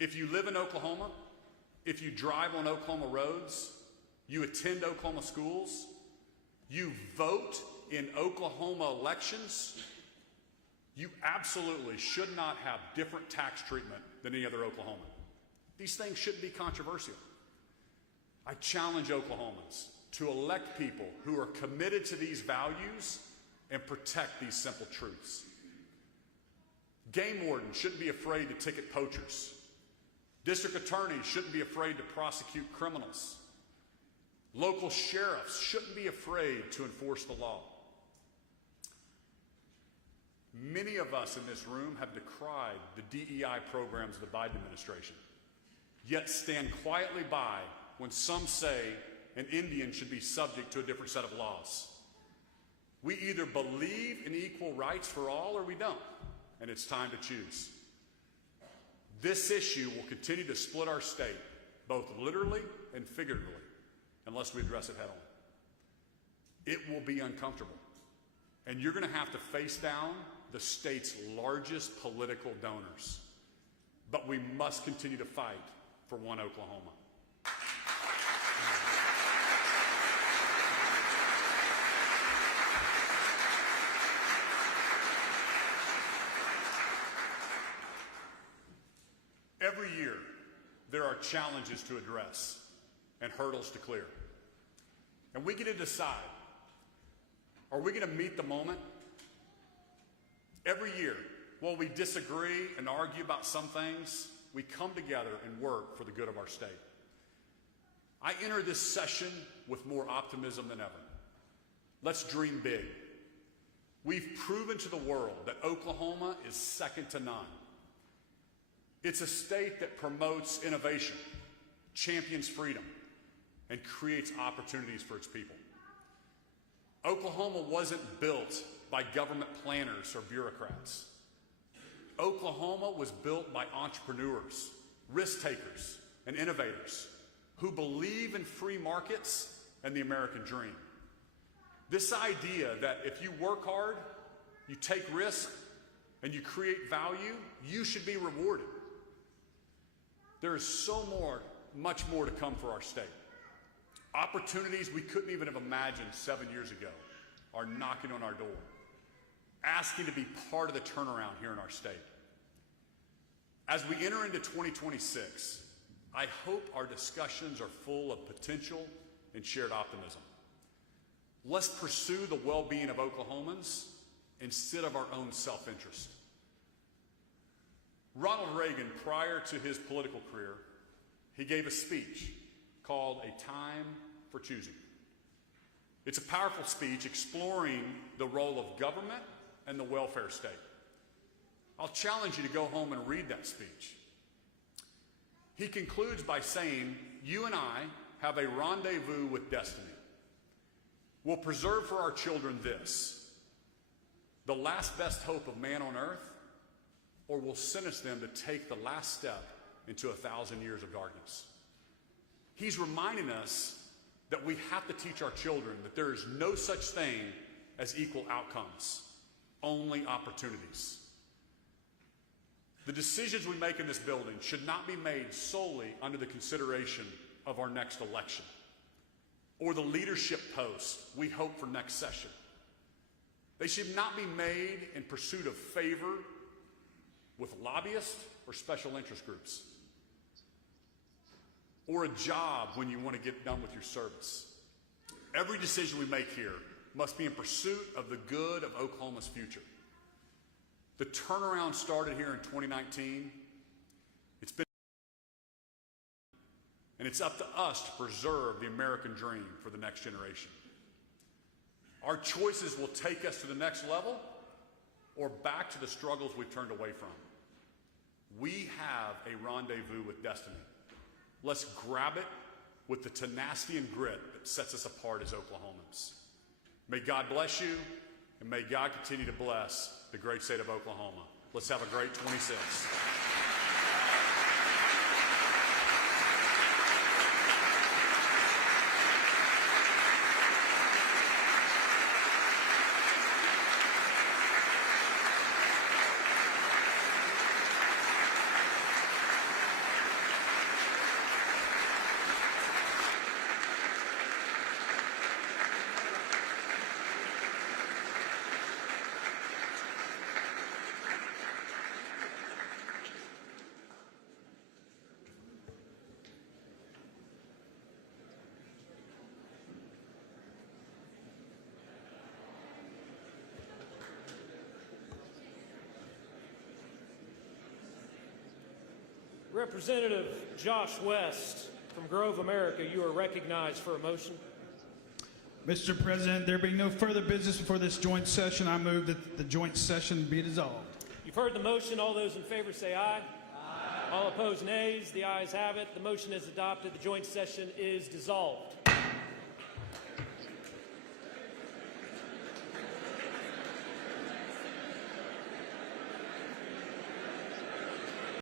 If you live in Oklahoma, if you drive on Oklahoma roads, you attend Oklahoma schools, you vote in Oklahoma elections, you absolutely should not have different tax treatment than any other Oklahoman. These things shouldn't be controversial. I challenge Oklahomans to elect people who are committed to these values and protect these simple truths. Game wardens shouldn't be afraid to ticket poachers. District attorneys shouldn't be afraid to prosecute criminals. Local sheriffs shouldn't be afraid to enforce the law. Many of us in this room have decried the DEI programs of the Biden administration, yet stand quietly by when some say an Indian should be subject to a different set of laws. We either believe in equal rights for all or we don't, and it's time to choose. This issue will continue to split our state, both literally and figuratively, unless we address it head on. It will be uncomfortable, and you're going to have to face down the state's largest political donors. But we must continue to fight for one Oklahoma. Every year, there are challenges to address and hurdles to clear. And we get to decide, are we going to meet the moment? Every year, while we disagree and argue about some things, we come together and work for the good of our state. I enter this session with more optimism than ever. Let's dream big. We've proven to the world that Oklahoma is second to none. It's a state that promotes innovation, champions freedom, and creates opportunities for its people. Oklahoma wasn't built by government planners or bureaucrats. Oklahoma was built by entrepreneurs, risk takers, and innovators who believe in free markets and the American dream. This idea that if you work hard, you take risks, and you create value, you should be rewarded. There is much more to come for our state. Opportunities we couldn't even have imagined 7 years ago are knocking on our door, asking to be part of the turnaround here in our state. As we enter into 2026, I hope our discussions are full of potential and shared optimism. Let's pursue the well-being of Oklahomans instead of our own self-interest. Ronald Reagan, prior to his political career, he gave a speech called A Time for Choosing. It's a powerful speech exploring the role of government and the welfare state. I'll challenge you to go home and read that speech. He concludes by saying, you and I have a rendezvous with destiny. We'll preserve for our children this, the last best hope of man on earth, or we'll sentence them to take the last step into 1,000 years of darkness. He's reminding us that we have to teach our children that there is no such thing as equal outcomes, only opportunities. The decisions we make in this building should not be made solely under the consideration of our next election or the leadership post we hope for next session. They should not be made in pursuit of favor with lobbyists or special interest groups, or a job when you want to get done with your service. Every decision we make here must be in pursuit of the good of Oklahoma's future. The turnaround started here in 2019. And it's up to us to preserve the American dream for the next generation. Our choices will take us to the next level or back to the struggles we've turned away from. We have a rendezvous with destiny. Let's grab it with the tenacity and grit that sets us apart as Oklahomans. May God bless you, and may God continue to bless the great state of Oklahoma. Let's have a great 26. Representative Josh West from Grove, America, you are recognized for a motion. Mr. President, there being no further business before this joint session, I move that the joint session be dissolved. You've heard the motion. All those in favor say aye. Aye. All opposed, nays. The ayes have it. The motion is adopted. The joint session is dissolved.